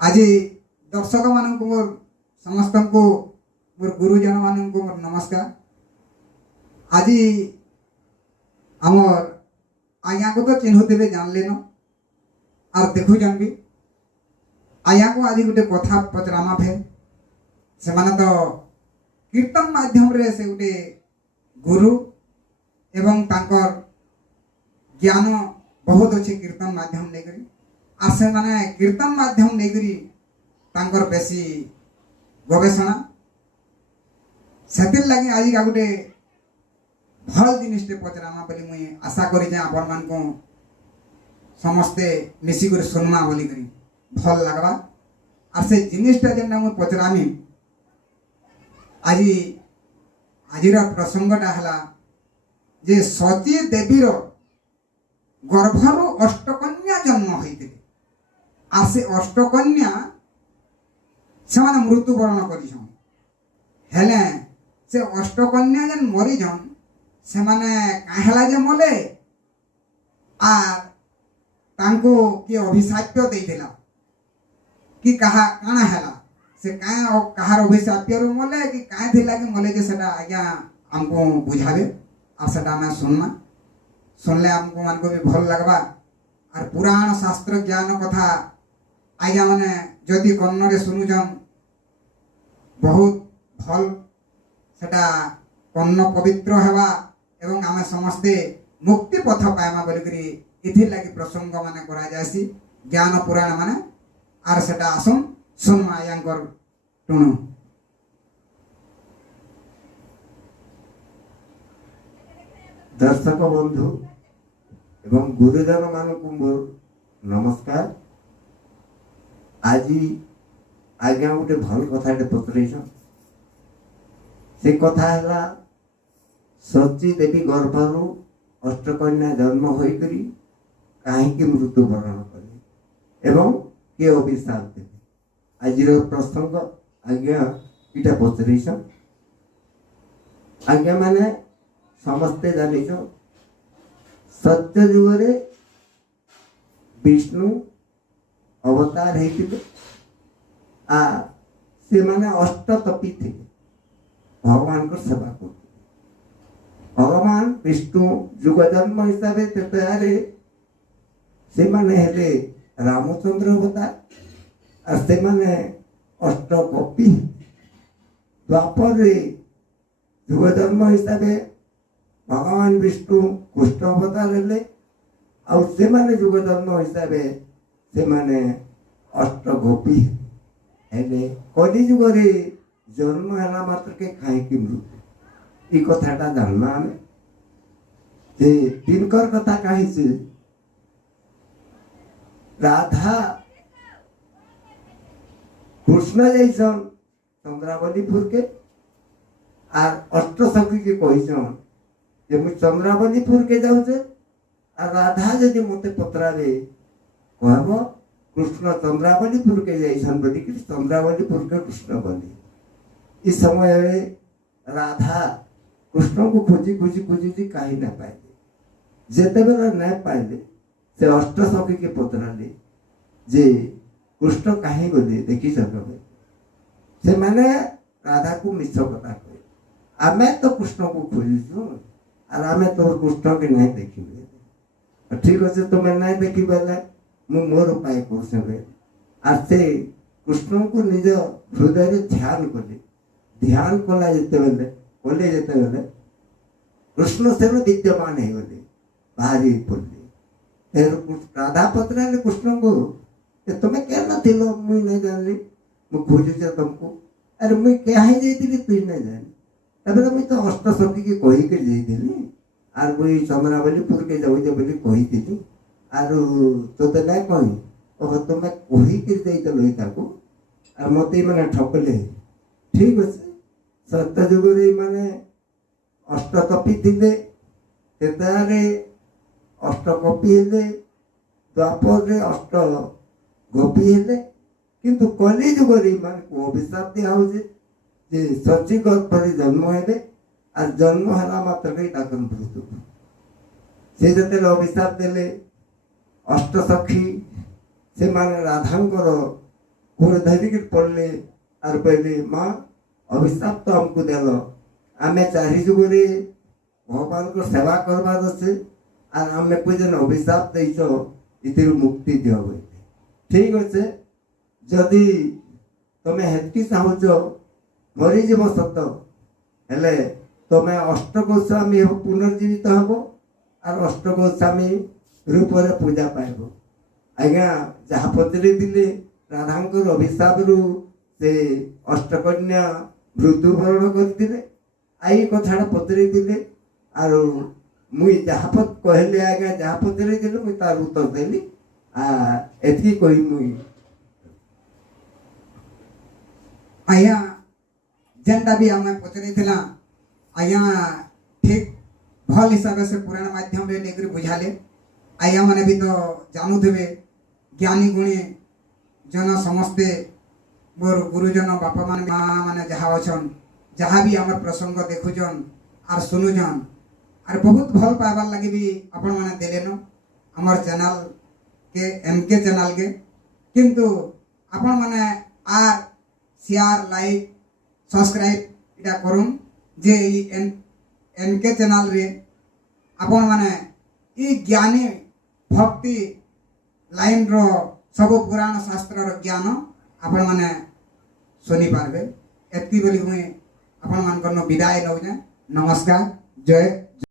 आज दर्शक मान मोर समस्त को मोर गुरुजन मान मोर नमस्कार। आज आमर आज्ञा को तो चिन्हुते जानले न और देखुन भी आज्ञा को आज गोटे कथा पचरामा फे से तो कीर्तन माध्यम रे से गोटे गुरु एवं तांकर ज्ञान बहुत अच्छे कीर्तन माध्यम लेकर और से माने कीर्तन माध्यम लेकर तांकर बेसी गवेषणा से लगे आज का गोटे भल जिनिसटे पचरामा बोली मुई आशा करी आपण मान को समस्ते मिसिक सुनमा बोली करी भल लगवा और से जिनिसटा जेनटा मुई पचरामी आज आजिर प्रसंगटा है जे सती देवीर गर्भर अष्टकन्या जन्म होते और से अष्टकन्या से मृत्युवरण कर से अष्टकन्या जेन मरीजन से माने जे मले आर तांको किए अभिशाप्य देला कि कहा काना हैला से कहार अभिशाप्य मले कि कहीं थिला कि मले जे सेटा आज्ञा हमको बुझावे और सेटा हमें सुनले हमको मान को भी भल लगवा और पुराण शास्त्र ज्ञान कथा आज्ञा माने जदि कन्नरे सुनुजन बहुत भल सेटा कन्न पवित्र हेबा एवं आमे समस्ते मुक्ति पथ पाइमा बोलिकरी इथिर लगी प्रसंग माने करा जासी ज्ञान पुराण माने आर सेटा आसुन सुनमा यांकर टुणु। दर्शक बंधु एवं गुरुजन मानक मोर नमस्कार। आज आज्ञा गोटे भल कथाटे पचरईछ से कथा है सची देवी गर्भर अष्टकन्या जन्म होकर कहीं मृत्युवरण कले एवं किए अभिशाप देते आज प्रसंग आज्ञा इटा पचरईछ। आज्ञा माने समस्ते जानिछ सत्य जुगरे विष्णु अवतार होते आ से माने अष्टतपी थे भगवान को सेवा करते भगवान विष्णु जुग जन्म हिसाब से माने हेले रामचंद्र अवतार और से माने अष्टकपी द्वापर जुग जन्म हिसाब भगवान विष्णु कृष्ण अवतार हेले और से माने जुग जन्म हिसाब से माने अष्टगोपी हेले कली जुगरे जन्म है मात्र के खाई की मृत्यु ये कथाटा जानना आम जे तिनकर कथा कही से राधा कृष्ण जैसन चंद्रावलीपुर के आर अष्टसखी के कहीसन जे मुझ चंद्रावलीपुर के जाऊे और राधा जदि मत पत्रावे कहब कृष्ण चंद्रावलीपुर के जैसन बोली चंद्रावलीपुर के कृष्ण बोली इस समय राधा कृष्ण को खोजी खोजी खोजी कहीं ना पाइले जेते बेला ना पाइले से अष्टसखी के पत्राले जे कृष्ण कहीं बोले देखी सकबे से माने राधा को मिछ कथा कहे आमे तो कृष्ण को खोजु और आमे तो कृष्ण के नहीं देखिबे ठीक अच्छे तुम नहीं देखी बेले मु मोर उपाय कर आर से कृष्ण को निज हृदय ध्यान कले ध्यान कला जिते बेले कृष्ण से विद्यमान हो गले बाहरी पड़े राधा पत्रा ने कृष्ण को तुम्हें क्या ना थिलो मुई नहीं जानली मु खोजुचे तुमको अरे मुई क्या ही जाइली तुई नहीं जानी तबे मुई तो अष्टसखी के कही के जाइली आर मुई चंद्रावलीपुर के जाऊजे बोली कही आर तोते नहीं कही ओह तुम्हें कही के जाइल ताको आर मत मैंने ठकले ठीक अच्छे सत्य जुगरे माने अष्टकपी थिले तेतारे अष्टकपी हेले द्वापर अष्ट गोपी हेले किंतु कली जुगरे मान को अभिशाप दिया जे सची गर्भरे जन्म हेले और जन्म है मात्र मृत्यु से जते अभिशाप देले अष्टसखी से माने राधांकर गोड़ धरिक पड़ले आर कहले माँ अभिशाप तो हमको देल आमे चारि जुगरे भगवान को सेवा करबार अच्छे आर आमे को जेन अभिशाप देइछ इतिर मुक्ति दियो बोले ठीक अच्छे जदि तमे हेतकी चाहुच मरी जीव सत हेले तमे अष्ट गोस्वामी पुनर्जीवित हब आर अष्ट गोस्वामी रूप रे पूजा पाइब आज्ञा जहाँ पचरे दिले राधांकर अभिशाप रु से अष्टकन्या मृत्युवरण करथिले आई कथाटा पचरे दिले आर मुई जहाँ पत कहले आज्ञा जहाँ पचरे दिले मुई तार उत्तर देली एतकी कही मुई आया जेनटा भी आम पचरे थिला आया ठीक भल हिसाब से पुराण माध्यम रे लेकर बुझाले आया माने भी तो जानू थे ज्ञानी गुणी जन समस्ते मोर गुरुजन बापा मान माँ माने जहाँ अच्छन जहाँ भी आम प्रसंग देखुचन आर सुनुचन आर बहुत भल पाइबार लगे भी आपण मैंने देलेन आमर चैनल के एमके चैनल के किंतु आपण मैंने आर शेयर लाइक सब्सक्राइब इटा करूँ जे एनके चैनल रे आपण मैंने ई ज्ञानी भक्ति लाइन रो सब पुराण शास्त्र रो ज्ञान आपण मैंने सुनी पारबे एतकी बोली मुई आपण मान विदाय नौ नमस्कार जय